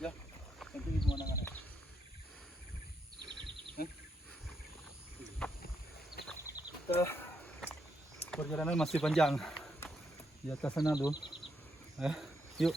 Ya, nanti gimana kan? Kita perjalanan masih panjang. Di atas sana tuh. Yuk.